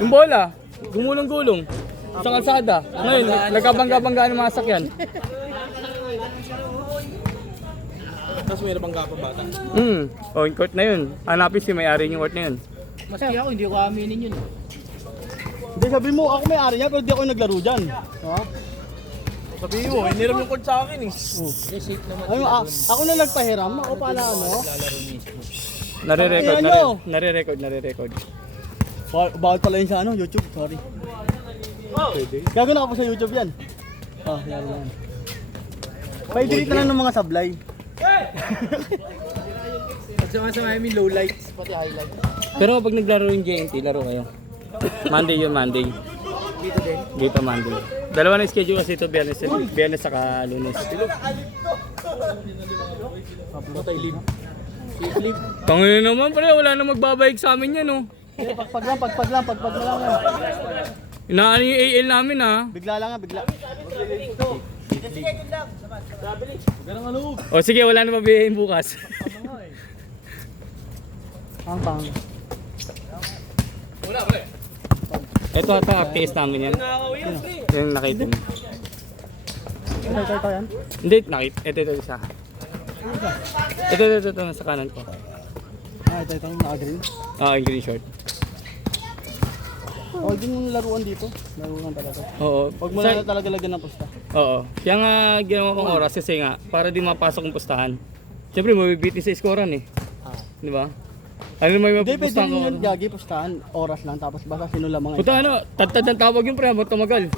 Yung bola, gumulong-gulong. Sa kalsada. Ngayon, nagkabangga-banggaan ng mga sakyan. Tapos may nabangga pa bata. O, yung court na yun. Hanapin si may-ari yung court na yun. Maski ako, hindi ko aminin yun. Hindi, sabi mo, ako may ari niya, pero di ako naglaro dyan. Sabihin mo, hiniram yung code sa akin eh. Safe naman. Ay, ako na nagpahiram, ako pala ano. Nare-record. Bawal pala yun sa ano, YouTube, sorry. Gago na ako sa YouTube yan. Yan. Pa-delete na lang ng mga sablay. At sama-sama yung low lights, pati highlights. Pero pag naglaro yung JNT, laro kayo. Monday. Dito din. Dito Monday. Dalawa na schedule kasi ito, Biyernes saka Lunes. Patay live. Safe live. Tangina naman pare, wala na magbabayag sa amin yan oh. Pagpag lang yan. Inaano yung AL namin ha. Bigla lang nga, bigla. O sige, wala na mabiyahin bukas. Pang. Ito case namin yan. Yung nakita mo. Ito yan. Hindi, nakita. Ito isa. Ito sa kanan ko. Ito yung naka-green. Yung green short. Din yung laruan dito. Laruan talaga. Oo. Huwag mo na talaga lagyan ng pusta. Oo. Kaya nga ginawa kong oras kasi nga para di mapasok yung pustahan. Siyempre mabibitin sa iskoran eh. Di ba? Ano may Hindi, pwede mapupustahan rin ko? yung gagi pustahan. Oras lang, tapos basta sinula mga Puta ano, tad ang tawag yung pre, habang tumagal.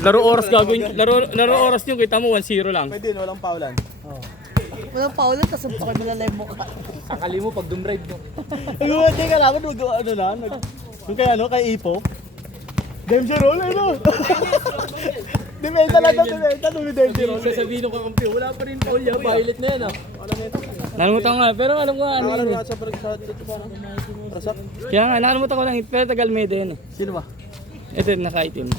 Laro oras gagawin, laro oras yung kita mo 1-0 lang. Pwede, walang paulan. Walang paulan, tapos pakay mo lalay mo ka. Sakali mo pag dumrive no. Hindi ka naman, yung kay ano, kay Ipo. Game zero, ano? Dimenta lang, dumidempe roll. Sasabihin ko kampi, wala pa rin foul ya, violet na yan ah. Nakalimutan ko nga, pero alam ko ano yun. Sa pag-shot dito parang rasap. Kaya nga, nakalimutan ko lang, pero tagal mede yun. Sino ba? Ito, nakaitim.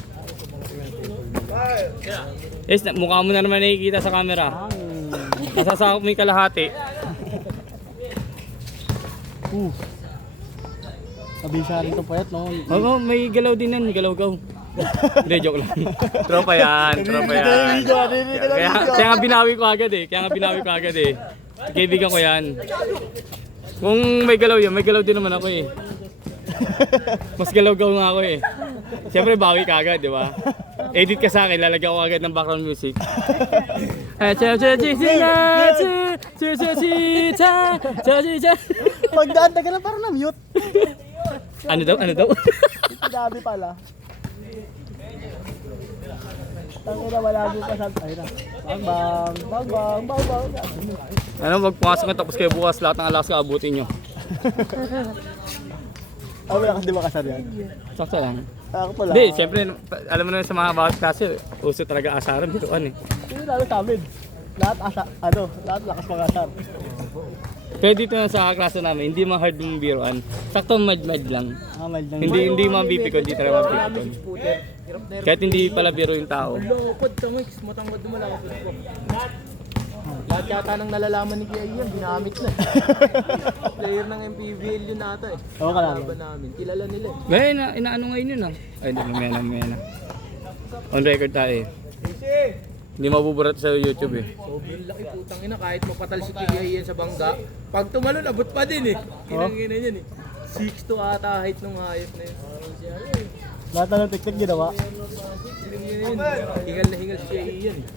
Yes, mukha mo na naman nakikita sa camera. Nasasakop mo yung kalahati. Nabisa rin itong payat, no? Oo, may galaw din yan, galaw-gaw. Hindi, joke lang. Tropa yan. Kaya nga binawi ko agad eh. Kaibigan ko yan. Kung may galaw yun, may galaw din naman ako eh. Mas galaw-gaw nga ako eh. Siyempre bawi ka agad, di ba? Edit ka sa akin, lalagyan ko agad ng background music. Pagdaan, taga na parang na-mute. Ano daw? Sinabi pala. Tangin na malago pa sa... Ayun na. Bang. Ano, wag pumasok na tapos kayo bukas lahat ng alas ka abutin nyo. Wala ka di ba kasar yan? Sakto lang. Ako pala. Hindi, siyempre, alam mo na sa mga bawat klase, uso talaga asaran dito ano eh. Hindi lalo sa amin. Lahat lahat lakas mga asar. Kaya dito na sa klase namin, hindi mga hard yung biruan. Sakto med lang. Mild lang. Hindi mabibigol, hindi talaga mabibigol. Kahit hindi pala biro yung tao. Lopod tangik, matangkad mo lang ako. Lahat yata nang nalalaman ni Kuya Ian, ginamit na. Player ng MPBL yun ata eh. Oo, kalala. Laban namin, kilala nila eh. Gaya na, inaano ngayon yun ah. Ay, hindi, mamaya na. On record tayo eh. Hindi mabuburat sa YouTube eh. Sobrang laki putang ina, kahit mapatal si Kuya Ian sa bangga, pag tumalon, abot pa din eh. Kinangina yan eh. 6'2" ata height nung hayop na yun. Lahat na ng tiktik ginawa. Kinangina yun, hingal na hingal si Kuya Ian eh.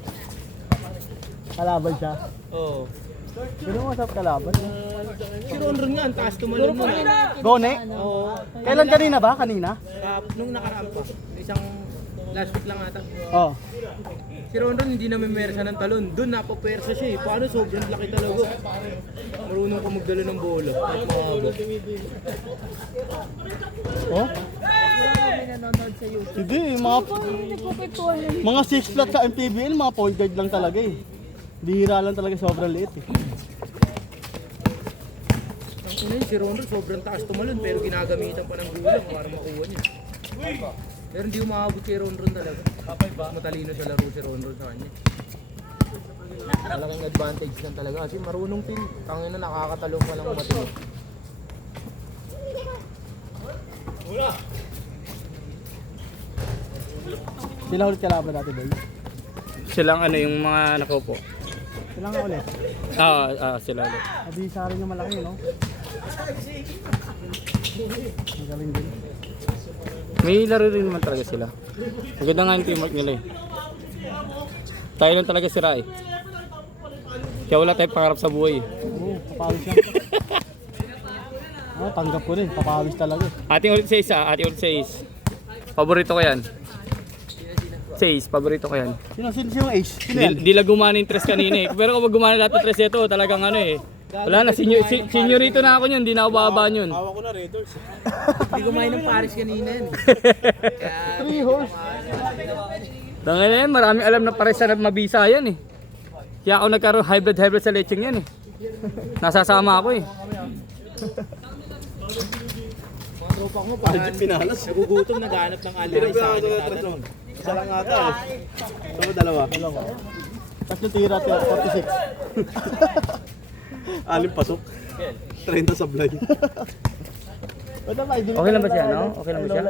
Kalaban siya. Oo. Sino mo sa kalaban? Si Ron nga, ang taas tumalon mo na. Gone? Oo. Kailan kanina ba? Kanina? Nung nakaraan pa, isang last week lang ata. Oo. Si Ron hindi na may mersa ng talon. Doon napapersa siya eh. Paano sobrang laki talaga. Marunong ka magdala ng bola. At mahaba. Oh? May nanonood sa YouTube. Hindi, Nagpupektuhan yun. mga 6 flat sa MPBL, mga point guard lang talaga eh. Bihira lang talaga, sobrang liit eh. Ang ina yun, si Ron sobrang taas tumalon pero ginagamitan pa ng gulang para makuha niya. Pero hindi umabot kay Ron talaga. Matalino sa laro si Ron sa kanya. Malaking advantage lang talaga kasi marunong din. Tangina nakakatalong pa lang matino. Sila ulit kalaban dati boy. Silang ano yung mga nakupo. Sila nga ulit. Sila ulit. Adi sa rin yung malaki, no? Magaling din. May laro rin naman talaga sila. Ang ganda nga yung teamwork nila eh. Tayo lang talaga sira eh. Kaya wala tayong pangarap sa buhay eh. Oo, papawis lang. Tanggap ko rin, papawis talaga. Ating ulit sa isa, ating ulit sa is. Paborito ko yan. Sa is, paborito ko yan. Sino yung ace? Sino yan? Di lang gumana yung tres kanina eh. Pero kapag gumana lahat ng tres ito, talagang ano eh. Wala na, senyorito na ako niyan, hindi na ako babaan yun. Hawak ko na Raiders. Hindi kumain ng Paris kanina yan. 3 horse. Tangina yan, maraming alam na pares na mabisa yan eh. Kaya ako nagkaroon hybrid sa lecheng yan eh. Nasasama ako eh. Mga tropa ko, pag nagugutom, naghahanap ng alay sa akin. Nagtatanong. Isa lang ata eh. Sama dalawa. Tapos yung tira, 46. Alim pasok. 30 sablay. Okay lang ba siya, no? Okay lang ba siya?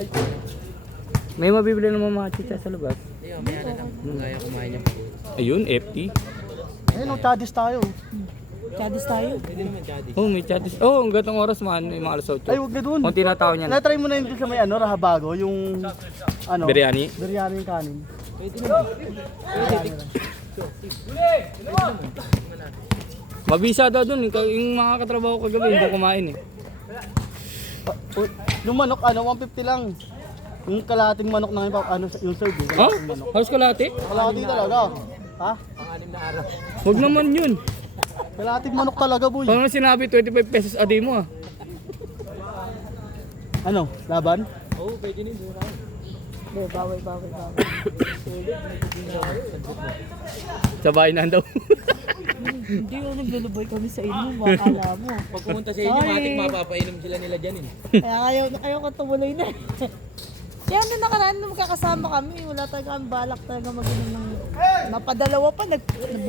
May mabibili naman mga chicha sa labas. Ayun, maya na lang. Kaya kumain niya. Ayun, FT. Ayun, chadis tayo. Chadis tayo. Hindi naman jadi. Oh, may chatis. Oh, ang gatong oras man, may mga alas 8. Ay, huwag na dun. Kung tinatawag niya na. Na-try mo na yun sa may Rahabago, yung ano? Biryani. Biryani yung kanin. Pwede naman. Mabisa daw dun, yung mga katrabaho ko kagabi, hindi kumain eh. Yung manok, 150 lang. Yung kalating manok na yung serve. Yung Ha? kalating manok. Halos kalate? Kalati talaga. Ha? Pang-anim na araw. Huwag naman yun. Kalating manok talaga, boy. Paano sinabi 25 pesos a day mo ah? Ano? Laban? Oo, pwede din. Bawal. Sa bahay na daw. Hindi yung naglulubay kami sa inyo, makakala mo. Pag pumunta sa inyo, matik mapapainom sila nila dyan eh. Kaya ayaw ko tumuloy na. Kaya nung nakaraan nung magkakasama kami, wala talaga kami balak talaga mag-inom ng... Napadalawa pa,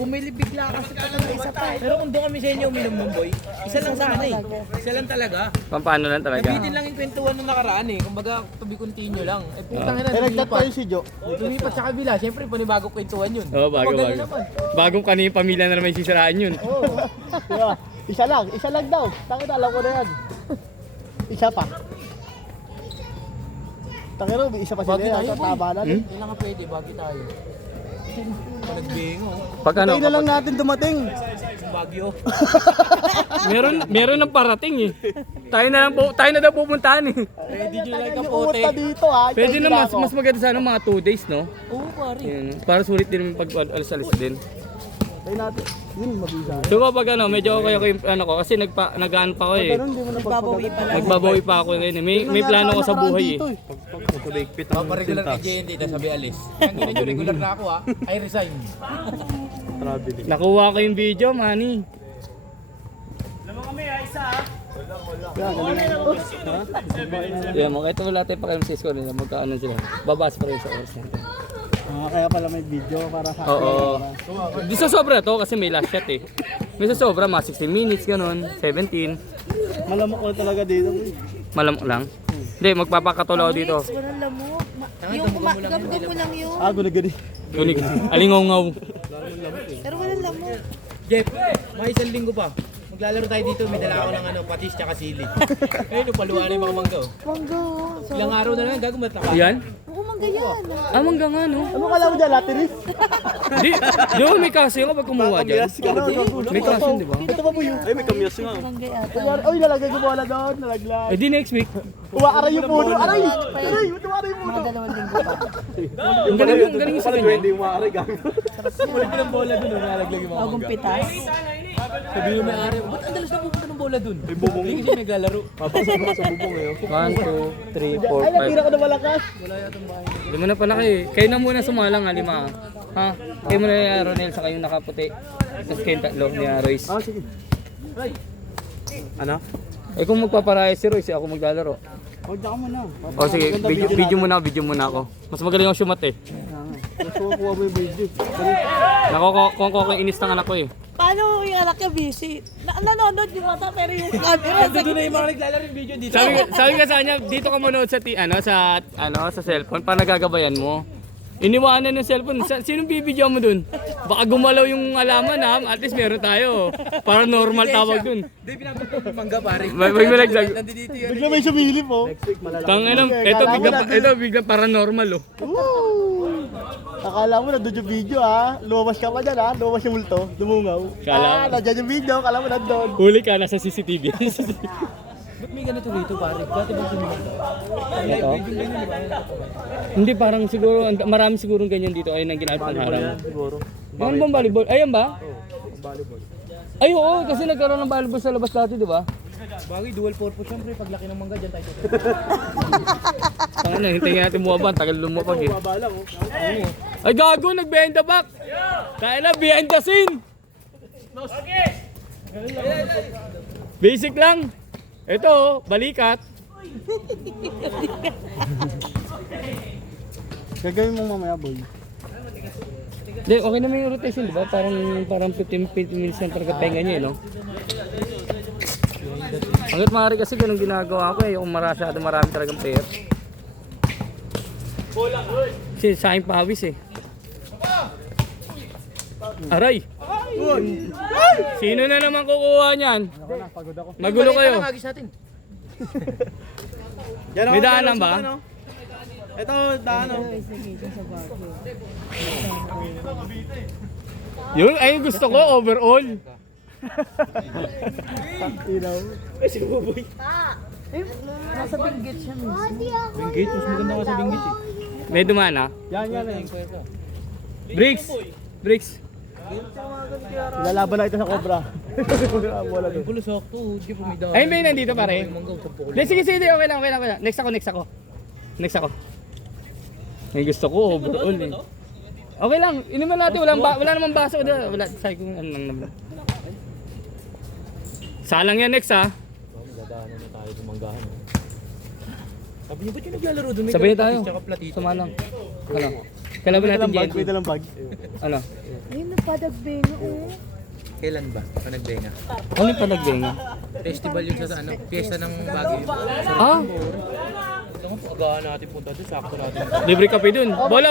bumili bigla kasi pala ng isa pa. Pero kung doon kami sa inyo uminom ng boy, isa lang sana eh. Isa lang talaga. Paano lang talaga? Nabitin lang yung kwentuhan nung nakaraan eh. Kumbaga, to be continue lang. Eh, putang ina, Eh, nagtat pa yun si Jo. lumipat sa kabila. Siyempre, panibagong kwentuhan yun. Oo, bago. Bagong kanina pamilya na naman yung sisiraan yun. Diba? Isa lang daw. Takot alam ko na yan. Isa pa. Takiro, may isa pa sila Bagay tayo, yan. boy. Tama na. Hindi lang nga pwede, bagay tayo. Panagbingo. Pag ano, Tayo na lang natin dumating. Bagyo. meron ng parating eh. Tayo na daw pupuntahan eh. Ready nyo lang Yung kapote. pumunta dito ha. Pwede Ikaw na sila mas ako. maganda sana mga 2 days no? Oo, pare. Yun, para sulit din pag alis-alis din. Tayo natin. Yun, mabisa. So kapag ano, medyo okay ako yung ano ko kasi nag-aan pa ako eh. Ganun, di mo na Nagbabawi pa lang. Nagbabawi pa ako ngayon eh. May plano ko sa buhay eh. Magkabigpit ang Paparegular kay JNT, tapos sabi alis. Kaya hindi nyo regular na ako ha. I resign. traveling. Nakuha ko yung video, mani. Yeah, mo kahit wala tayong pakialam sa score nila, magkaano sila. Babas pa rin sa oras natin. Kaya pala may video para sa Oo. Di sa sobra to kasi may last shot eh. May sa sobra mga 16 minutes ganun, 17. Malamok ko talaga dito. Malamok lang. Hindi, magpapakatulo ako dito. Walang lamok. Yung gabgab mo lang yun. Guni-guni. Kunig, alingaw-ngaw. Pero walang lamok. Jeff, may isang linggo pa. Maglalaro tayo dito, may dala ako ng patis tsaka sili. Ayun, paluan na yung mga mangga. Mangga. Ilang araw na lang, gago mataka. Yan? Oo, mangga yan. Ah, mangga nga no. Ano kala mo dyan, latiris? Di, may kaso yung kapag kumuha dyan. May kaso, di ba? Ito pa po yun. Ay, may kamyas nga. Mangga yata. Ay, nalagay ko bola doon. Nalaglag. Eh di next week. Uwaaray yung puno. Aray! Aray! Uwaaray yung puno. Mga 2 linggo pa. Ang galing yung sa kanya. Hindi yung maaari gago. Wala ko ng bola dun, nalaglag yung mga Bagong pitas. Sabi yung may-ari, ba't ang dalas na pupunta ng bola dun? May bubong. Hindi kasi naglalaro. Papasok mo sa bubong eh. 1, 2, 3, 4, Ay, natira ko na malakas. 5. Lima na pala kayo eh. Kayo na muna sumalang ha, 5 ah. Ha? Kayo muna ni Ronel sa kayong nakaputi. Tapos kayong tatlo ni Royce. Sige. Ano? Eh kung magpaparaya si Royce, ako maglalaro. Huwag ka muna. O sige, video muna ako. Mas magaling ako sumat eh. Mas kukuha mo yung video. Kung yung inis ng anak ko eh. Paano yung anak niya busy? Nanonood yung mata pero yung camera. Doon na yung mga naglalaro yung video dito. Sabi ka sa kanya, dito ka manood sa sa cellphone para nagagabayan mo. Iniwanan ng cellphone. Sinong bibidyo mo dun? Baka gumalaw yung alaman ha. At least meron tayo. Paranormal tawag dun. Hindi, pinapagod yung mangga pare. May malaglag. Nandito yun. Bigla may sumilip oh. Tangina, ito bigla paranormal oh. Woo! Akala mo nandun yung video ha. Lumabas ka pa dyan ha. Lumabas yung multo. Dumungaw. Kala mo. Nandyan yung video. Akala mo nandun. Huli ka, nasa CCTV. Ba't may ganito rito pare? Dati ba sumilip? Ito? Hindi, parang siguro, marami siguro ganyan dito. Ayun ang ginagawa pang harang. Siguro. Ano bang volleyball? Ayun ba? Ay, oo, kasi nagkaroon ng volleyball sa labas dati, di ba? Bagay, dual purpose syempre. Paglaki ng mangga dyan tayo. Tangina, hintayin natin bumaba. Tagal lumapag eh. Babalang oh. Ay, gago, nag-behind the back. Kaya na, behind the scene. Basic lang. Ito, balikat. Gagawin mo mamaya boy. Hindi, okay naman yung rotation, di ba? Parang 15 minutes lang talaga pahinga niya, no? Hanggat maaari kasi ganun ginagawa ko eh, yung marami talagang player. Kasi sa aking pawis eh. Aray! Sino na naman kukuha niyan? Magulo kayo. Nangagis natin. May daanan ba? Ito, daan oh. Yun, ay gusto ko overall. Nasa binggit siya mismo. Binggit, mas maganda ka sa binggit eh. May dumana. Yan. Bricks. Lalaban na ito sa cobra. Wala doon. Gulo sakto, hindi pa may daan. Ay, may nandito pare. Mangga, utampo ko. Sige, okay lang. Next ako. May gusto ko overall eh. Okay lang, iniman natin, wala namang baso. Wala, sabi ko ano lang naman. Salang yan next ha. Magdadaanan na tayo sa manggahan. Sabi niyo, ba't yung naglalaro doon? May Sabay na tayo. kapatid tsaka platito. Sama lang. Ano? Kailangan natin Bag, dyan. may dalang bag. Ano? Ayun, napadagbenga oh. Kailan ba? Panagbenga. Ano yung panagbenga? Festival yun sa ano, piyesta ng Baguio. Ah? Ito nga, pagahan natin punta doon, sakto natin. Libre kape dun. Bola!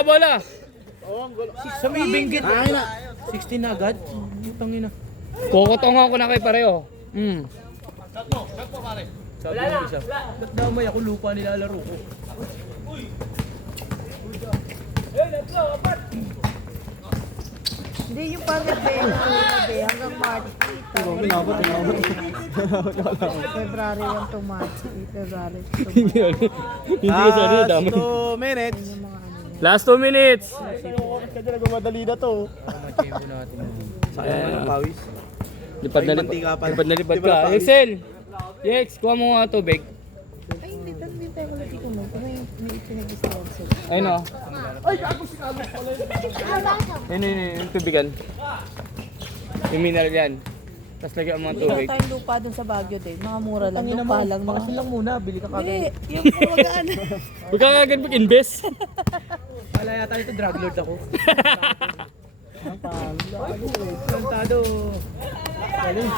Sa may binggit. 16 na agad. Putangin na. Kukutongan ko na kayo pareho. Sabi ng isa, ba't damay ako lupa nilalaro ko? Hindi yung padagbenga hanggang March 8. Inabot. February 1 to March 8. February 2 to Hindi ko sa ano, dami. 2 minutes. Last 2 minutes. Oras ka dyan, nagmamadali na to. Machempo natin. Sayang ng pawis. Lipad na mantika pa. lipad Di ba ka. napawis? Excel! Yex, kuha mo nga tubig. Ay, hindi tayo ulit ikaw mo. May pinag-sponsor. Ayun o. Ayun, yung tubigan. Yung mineral yan. Tapos lagyan ang mga Wala tubig. tayong lupa dun sa Baguio din. Mga mura lang. Lupa lang. Mga... Bakasin lang muna, bili ka kagad. Hindi, yung magaan. Huwag ka agad mag-invest. Kala yata ito, drug lord ako. Plantado. Galing.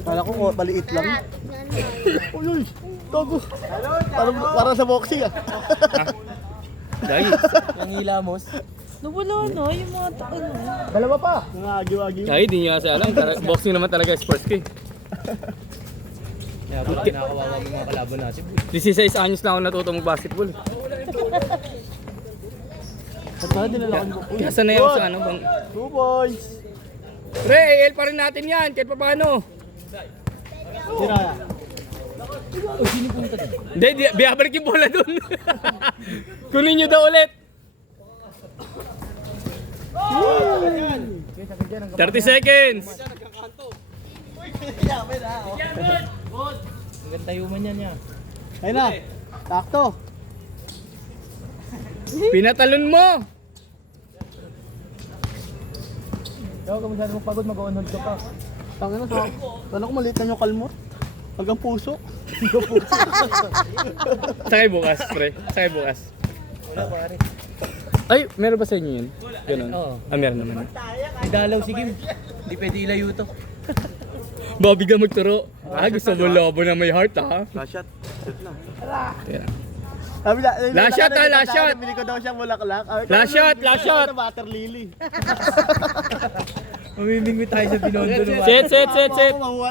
Kala ko maliit lang. Uy, tago. Para sa boxing ah. Dahil. Yung hilamos. Nawala na yung mga ano. Dalawa pa. Mga agiw-agiw. Dahil di niya kasi alam. Boxing naman talaga sports ko eh. Kaya pala kinakawawa mo mga kalaban natin. 16 anyos na ako natuto mag-basketball. At saka dinala ko yung Kaya sanay ako sa ano bang... 2 points. Pre, AL pa rin natin yan. Kahit pa paano. Siraya. Hindi, biyabalik yung bola dun. Kunin nyo daw ulit. 30 seconds. Hanggang tayo man yan niya. Ayun na. Takto. Pinatalon mo. Ikaw, kung masyadong magpagod, mag-on-hold ka pa. Tangina sa. Kala ko maliit lang yung kalmot. Hanggang puso. Sakay bukas, pre. Sakay bukas. Ay, meron ba sa inyo yun? Ganun? Oo. Ah, meron naman. Idalaw si Kim. Hindi pwede ilayo to. Bobby ka magturo. Ah, gusto mo lobo na may heart, ha? Last shot. Kaya. Last shot, last shot. Bili ko daw siyang bulaklak. Last shot, last shot. Water lily. Mamimingwi tayo sa binondo. Set. Mamuha